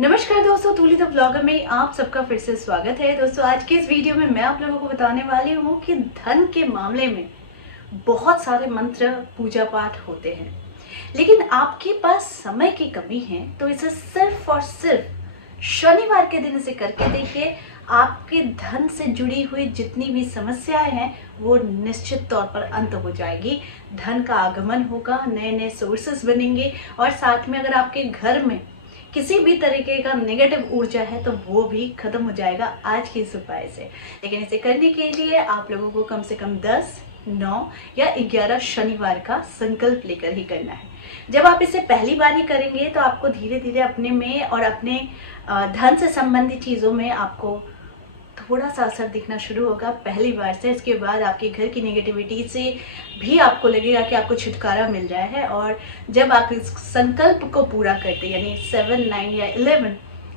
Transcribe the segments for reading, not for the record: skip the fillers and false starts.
नमस्कार दोस्तों, तूली the blogger में आप सबका फिर से स्वागत है। दोस्तों, आज के इस वीडियो में मैं आप लोगों को बताने वाली हूँ कि धन के मामले में बहुत सारे मंत्र पूजा पाठ होते हैं, लेकिन आपके पास समय की कमी है तो इसे सिर्फ और सिर्फ शनिवार के दिन इसे करके देखिए। आपके धन से जुड़ी हुई जितनी भी समस्याएं हैं वो निश्चित तौर पर अंत हो जाएगी। धन का आगमन होगा, नए नए सोर्सेस बनेंगे और साथ में अगर आपके घर में किसी भी तरीके का नेगेटिव ऊर्जा है तो वो भी खत्म हो जाएगा आज के इस उपाय से। लेकिन इसे करने के लिए आप लोगों को कम से कम 10, 9 या 11 शनिवार का संकल्प लेकर ही करना है। जब आप इसे पहली बार ही करेंगे तो आपको धीरे धीरे अपने में और अपने धन से संबंधित चीज़ों में आपको थोड़ा सा असर दिखना शुरू होगा पहली बार से। इसके बाद आपके घर की नेगेटिविटी से भी आपको लगेगा कि आपको छुटकारा मिल रहा है। और जब आप इस संकल्प को पूरा करते हैं, यानी 7, 9 या 11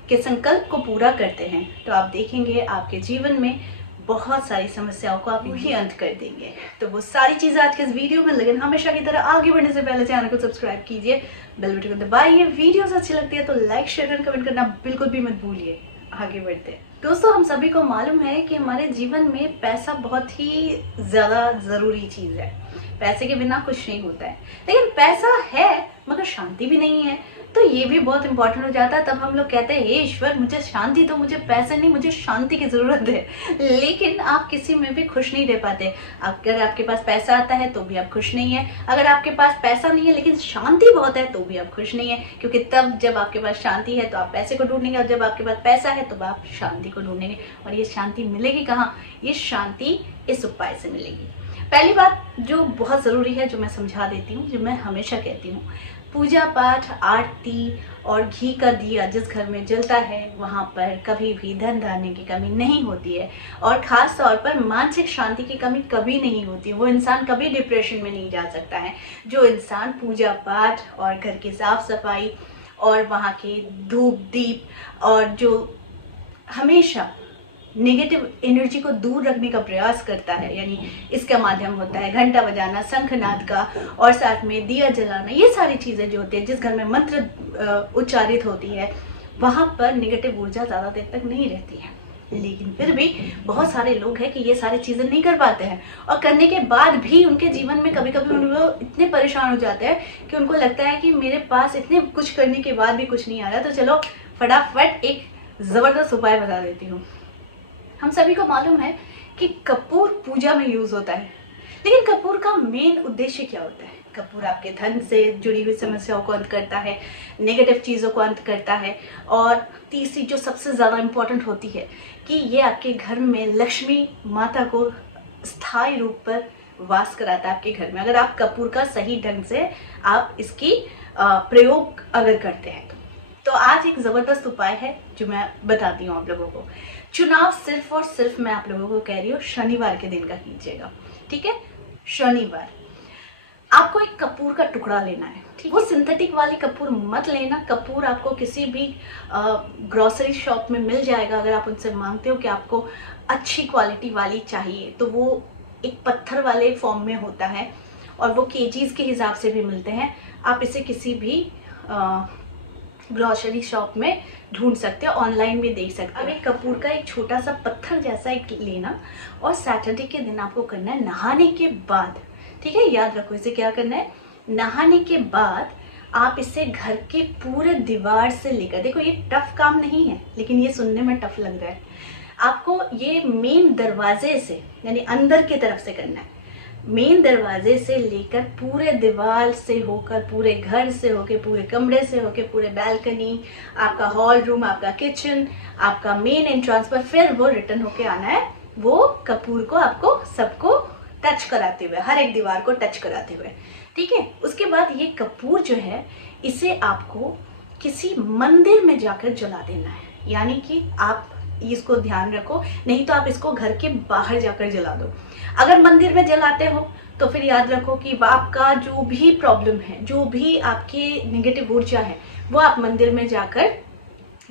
के संकल्प को पूरा करते हैं, तो आप देखेंगे आपके जीवन में बहुत सारी समस्याओं को आप ही अंत कर देंगे। तो वो सारी चीज़ें आज के इस वीडियो में, लेकिन हमेशा की तरह आगे बढ़ने से पहले चैनल को सब्सक्राइब कीजिए, बेल बटन को दबाइए। वीडियोस अच्छी लगती है तो लाइक, शेयर और कमेंट करना बिल्कुल भी मत भूलिए। आगे बढ़ते हैं। दोस्तों, हम सभी को मालूम है कि हमारे जीवन में पैसा बहुत ही ज़्यादा ज़रूरी चीज़ है। पैसे के बिना कुछ नहीं होता है, लेकिन पैसा है मगर शांति भी नहीं है, तो ये भी बहुत इंपॉर्टेंट हो जाता है। तब हम लोग कहते हैं, हे ईश्वर, मुझे शांति दो, मुझे पैसे नहीं, मुझे शांति की ज़रूरत है। लेकिन आप किसी में भी खुश नहीं रह पाते। अगर आपके पास पैसा आता है तो भी आप खुश नहीं है, अगर आपके पास पैसा नहीं है लेकिन शांति बहुत है तो भी आप खुश नहीं है। क्योंकि तब जब आपके पास शांति है तो आप पैसे को ढूंढेंगे, और जब आपके पास पैसा है तो आप शांति को ढूंढेंगे। और ये शांति मिलेगी कहाँ? ये शांति इस उपाय से मिलेगी। पहली बात जो बहुत ज़रूरी है, जो मैं समझा देती हूँ, जो मैं हमेशा कहती हूँ, पूजा पाठ, आरती और घी का दिया जिस घर में जलता है वहाँ पर कभी भी धन धान्य की कमी नहीं होती है, और ख़ास तौर पर मानसिक शांति की कमी कभी नहीं होती। वो इंसान कभी डिप्रेशन में नहीं जा सकता है जो इंसान पूजा पाठ और घर की साफ सफाई और वहाँ के धूप दीप और जो हमेशा नेगेटिव एनर्जी को दूर रखने का प्रयास करता है। यानी इसका माध्यम होता है घंटा बजाना, शंखनाद का, और साथ में दिया जलाना। ये सारी चीज़ें जो होती है, जिस घर में मंत्र उच्चारित होती है वहाँ पर नेगेटिव ऊर्जा ज़्यादा देर तक नहीं रहती है। लेकिन फिर भी बहुत सारे लोग हैं कि ये सारी चीज़ें नहीं कर पाते हैं, और करने के बाद भी उनके जीवन में कभी कभी उन लोग इतने परेशान हो जाते हैं कि उनको लगता है कि मेरे पास इतने कुछ करने के बाद भी कुछ नहीं आ रहा। तो चलो फटाफट एक ज़बरदस्त उपाय बता देती हूँ। हम सभी को मालूम है कि कपूर पूजा में यूज होता है, लेकिन कपूर का मेन उद्देश्य क्या होता है? कपूर आपके धन से जुड़ी हुई समस्याओं को अंत करता है, नेगेटिव चीज़ों को अंत करता है, और तीसरी जो सबसे ज़्यादा इम्पोर्टेंट होती है कि ये आपके घर में लक्ष्मी माता को स्थायी रूप पर वास कराता है आपके घर में। अगर आप कपूर का सही ढंग से आप इसकी प्रयोग अगर करते हैं तो आज एक ज़बरदस्त उपाय है जो मैं बताती हूँ आप लोगों को। चुनाव सिर्फ और सिर्फ मैं आप लोगों को कह रही हूँ शनिवार के दिन का कीजिएगा, ठीक है? शनिवार आपको एक कपूर का टुकड़ा लेना है, ठीक? वो सिंथेटिक वाली कपूर मत लेना। कपूर आपको किसी भी ग्रोसरी शॉप में मिल जाएगा। अगर आप उनसे मांगते हो कि आपको अच्छी क्वालिटी वाली चाहिए तो वो एक पत्थर वाले फॉर्म में होता है, और वो केजीज के हिसाब से भी मिलते हैं। आप इसे किसी भी ग्रोसरी शॉप में ढूंढ सकते हो, ऑनलाइन भी देख सकते हो। अब एक कपूर का एक छोटा सा पत्थर जैसा एक लेना, और सैटरडे के दिन आपको करना है नहाने के बाद, ठीक है? याद रखो इसे क्या करना है। नहाने के बाद आप इसे घर के पूरे दीवार से लेकर, देखो ये टफ काम नहीं है लेकिन ये सुनने में टफ लग रहा है, आपको ये मेन दरवाजे से यानी अंदर की तरफ से करना है। मेन दरवाजे से लेकर पूरे दीवार से होकर, पूरे घर से होकर, पूरे कमरे से होकर, पूरे बैल्कनी, आपका हॉल रूम, आपका किचन, आपका मेन एंट्रेंस पर फिर वो रिटर्न होके आना है। वो कपूर को आपको सबको टच कराते हुए, हर एक दीवार को टच कराते हुए, ठीक है? उसके बाद ये कपूर जो है इसे आपको किसी मंदिर में जाकर जला देना है। यानी कि आप इसको ध्यान रखो, नहीं तो आप इसको घर के बाहर जाकर जला दो। अगर मंदिर में जलाते हो तो फिर याद रखो कि आपका जो भी प्रॉब्लम है, जो भी आपकी नेगेटिव ऊर्जा है, वो आप मंदिर में जाकर,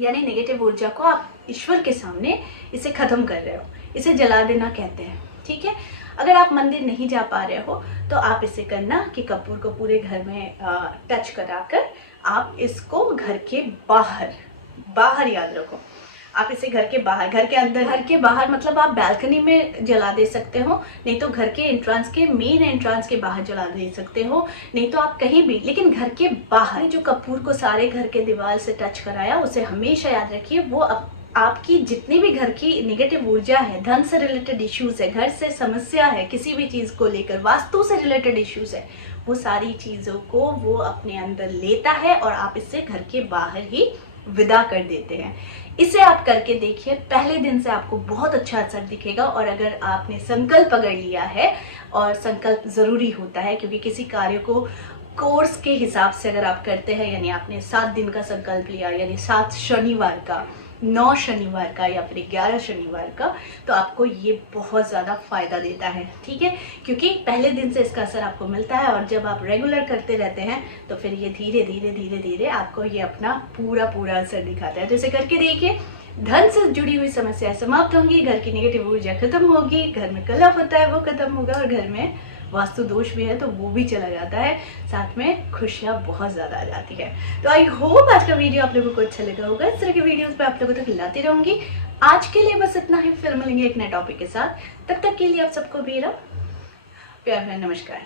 यानी नेगेटिव ऊर्जा को आप ईश्वर के सामने इसे खत्म कर रहे हो। इसे जला देना कहते हैं, ठीक है? अगर आप मंदिर नहीं जा पा रहे हो तो आप इसे करना कि कपूर को पूरे घर में टच कराकर आप इसको घर के बाहर बाहर याद रखो, आप इसे घर के बाहर, घर के अंदर, घर के बाहर मतलब आप बैल्कनी में जला दे सकते हो, नहीं तो घर के एंट्रेंस के, मेन एंट्रेंस के बाहर जला दे सकते हो, नहीं तो आप कहीं भी, लेकिन घर के बाहर। जो कपूर को सारे घर के दीवार से टच कराया, उसे हमेशा याद रखिए वो आपकी जितनी भी घर की नेगेटिव ऊर्जा है, धन से रिलेटेड इश्यूज है, घर से समस्या है, किसी भी चीज को लेकर, वास्तु से रिलेटेड इश्यूज है, वो सारी चीजों को वो अपने अंदर लेता है और आप इससे घर के बाहर ही विदा कर देते हैं। इसे आप करके देखिए, पहले दिन से आपको बहुत अच्छा असर दिखेगा। और अगर आपने संकल्प अगर लिया है, और संकल्प जरूरी होता है क्योंकि किसी कार्य को कोर्स के हिसाब से अगर आप करते हैं, यानी आपने 7 दिन का संकल्प लिया, यानी 7 शनिवार का, 9 शनिवार का या फिर 11 शनिवार का, तो आपको ये बहुत ज़्यादा फायदा देता है, ठीक है, क्योंकि पहले दिन से इसका असर आपको मिलता है। और जब आप रेगुलर करते रहते हैं तो फिर ये धीरे धीरे धीरे धीरे आपको ये अपना पूरा पूरा असर दिखाता है। तो इसे करके देखिए, धन से जुड़ी हुई समस्याएं समाप्त होंगी, घर की नेगेटिव ऊर्जा खत्म होगी, घर में कलह होता है वो खत्म होगा, और घर में वास्तु दोष भी है तो वो भी चला जाता है, साथ में खुशियाँ बहुत ज़्यादा आ जाती है। तो आई होप आज का वीडियो आप लोगों को अच्छा लगा होगा। इस तरह के वीडियोस मैं आप लोगों तक लाती रहूंगी। आज के लिए बस इतना ही, फिर मिलेंगे एक नए टॉपिक के साथ। तब तक के लिए आप सबको मेरा प्यार भरा नमस्कार।